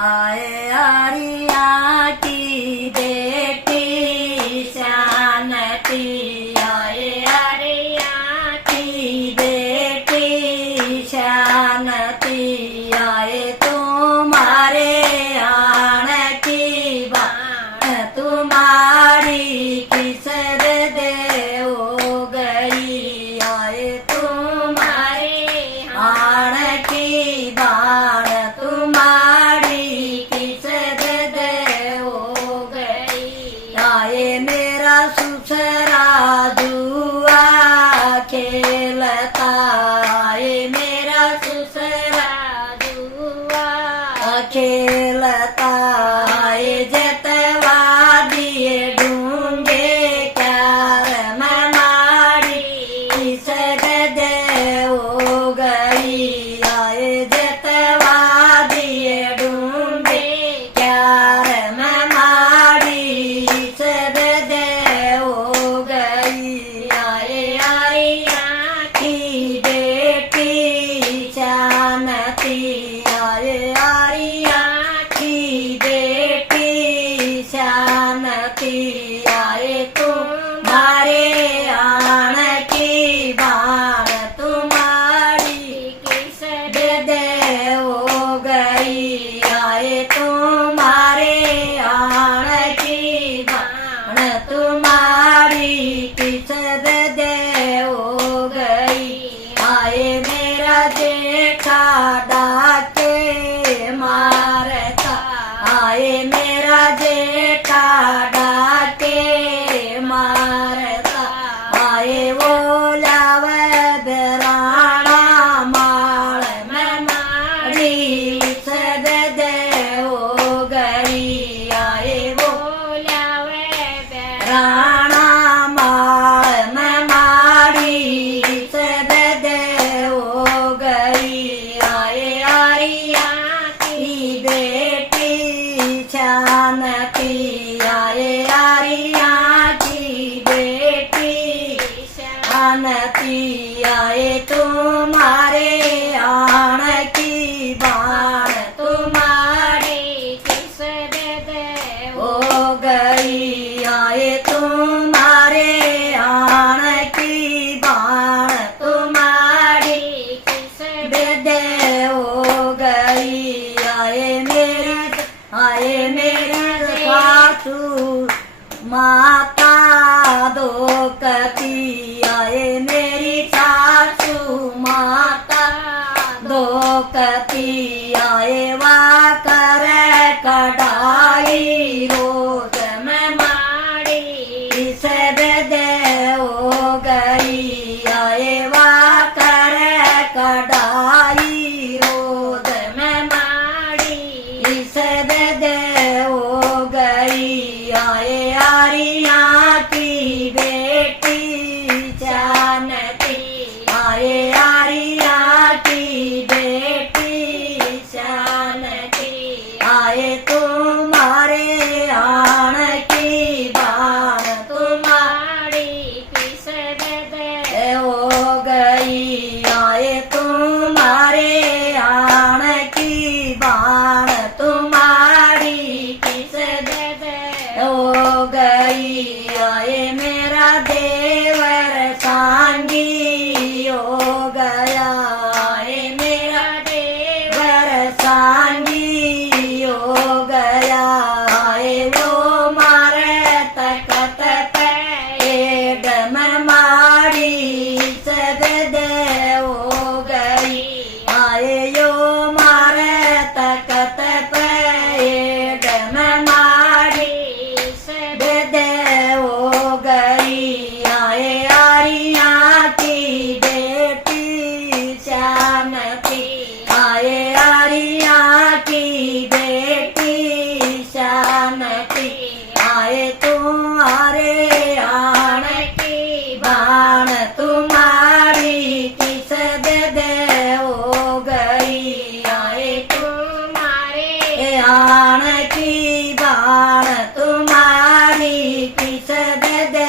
आए आरिया की बेटी शानती, आए आरिया की बेटी शानती, आए तुम्हारे आण की बाण तुम्हारी किसर दे हो गई, आए तुम्हारे आण की बाण तुम्हारी किसर दे हो गई, आए मेरा ससुरा जुआ खेलता, आए मेरा ससुरा जुआ खेलता, आए जतवा दिए ढूंढे क्यार मारी किसर दे हो गई, आए जतवा दिए ढूंढे क्यार मारी किसर दे हो गई, आए आरिया की बेटी शानती, आए आरिया की बेटी शानती, आए तुम्हारे आण की बाण तुम्हारी किसर दे हो गई, आए तुम्हारे आण की बाण तुम्हारी किसर दे हो गई, आए मेरा जेठा डाके मारता, आए मेरा जेठा डाके मारता, आए वो लावे बेराणा माल में मारी किसर दे हो गई, आए वो लावे बेराणा माल में मारी किसर दे हो गई, आए आरिया की बेटी शानती, आए आरिया की बेटी शानती, आए तुम्हारे आण की बाण तुम्हारी किसर दे हो गई, आए तुम्हारे आण की बाण तुम्हारी किसर दे हो गई, आए मेरे सासू माता दो कती, आए मेरी सासू माता दो कती, आए वा करे कढ़ाई रोज में मारी किसर दे हो गई, आए वा करे कढ़ाई रोज में मारी किसर दे हो गई, आए आरिया की बेटी शानती, आए आरिया की बेटी शानती, आए तुम्हारे आण की बाण तुम्हारी किसर दे हो गई, आए तुम्हारे आण की बाण तुम्हारी किसर दे हो गई, आए मेरा देवर सांगी हो गया, आए मेरा देवर सांगी हो गया, आए वो मारे तकत पेड़ में मारी किसर दे हो गई, आए यो मारे तकत पेड़ में मारी किसर दे हो गई, आए आरिया की बेटी शानती, आए आरिया की बेटी शानती, आए तुम्हारे आण की बाण तुम्हारी किसर दे हो गई, आए तुम्हारे आण की बाण तुम्हारी किसर दे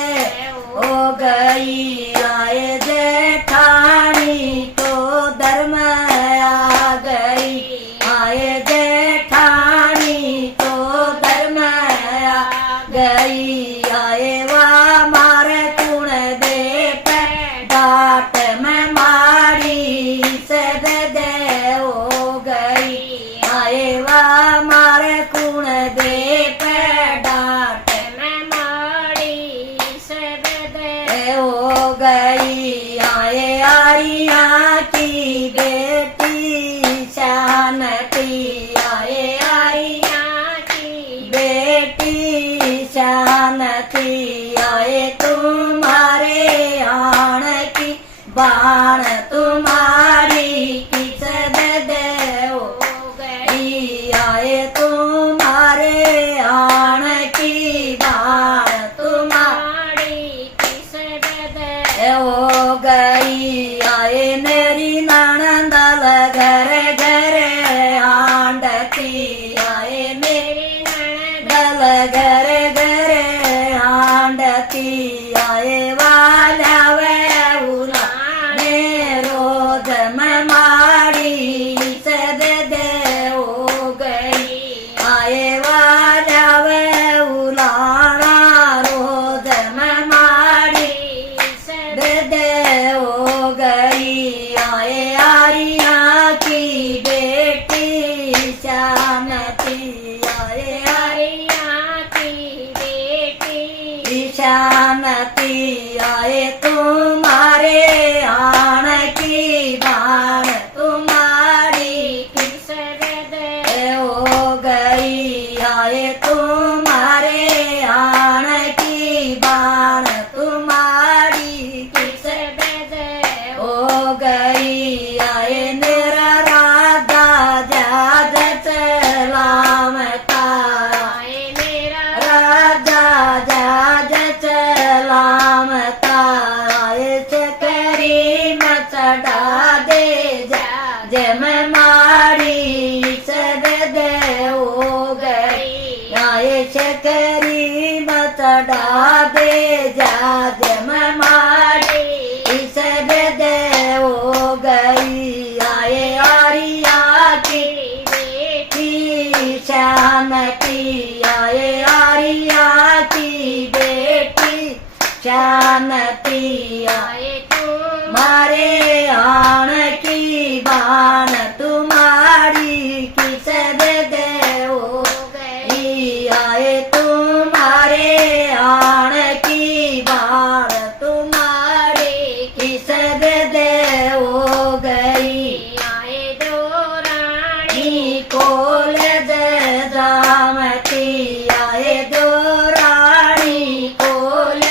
हो गई, आए जेठानी तो धर्म आ गई, आए जेठानी एवा मारे कुण दे पे डांट मैं माड़ी सब दे हो गई आए आरिया की बेटी शानती आए आरिया की बेटी शानती आए तुम्हारे आण की बाण तुम्हारी किस दे हो गई आए तुम्हारे आण की बाण तुम्हारी किस दे हो गई आए मेरी नणंदल घर घर आंडती आए मेरी दल घर घर आंडती आए वाल्या वे उलाने रोज में माड़ी सद दे हो गई आए वाल्या वे उलाना रोज में माड़ी दे हो गई आए आरिया की बेटी शानती आए हरिया की बेटी शानती आए तुम्हारे आण की बाण तुम्हारी किस दे हो गई आए तुम्हारे आण की बाण तुम्हारी किस दे हो गई आए मेरा राधा जाद चलामता आए मेरा राजा जाद चलामता आए चकरी में चढ़ा दे जा जम मारी सद दे हो गई आए चकरी में चढ़ा दे जा जम मारी सद दे हो गई आए आरिया की बेटी शानती आए आरिया की बेटी शानती आए तुम मारे आण की बाण तुम्हारी किस दे हो गई आए तुम्हारे आण की बाण तुम्हारी किस दे हो गई आए दो रानी नी कोल जामती आए दो रानी कोल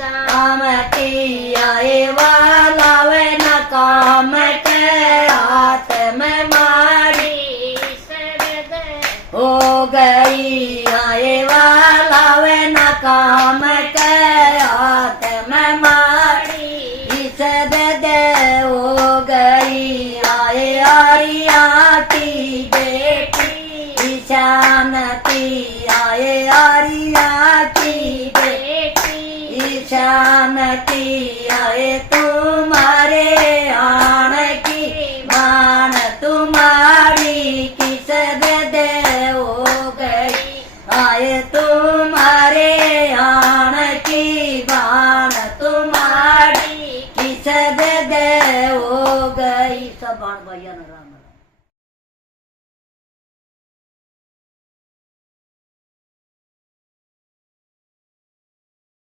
जामती आए वाला वे न काम के हाथ में मारी हो गई आए वाला वे न काम के हाथ में मारी दे हो गई आए आरिया की बेटी शानती आए आरिया की बेटी शानती आए तुम्हारे आण की बाण तुम्हारी किस दे हो गई आए तुम्हारे आण की बाण तुम्हारी किस दे हो गई सब बाण भैया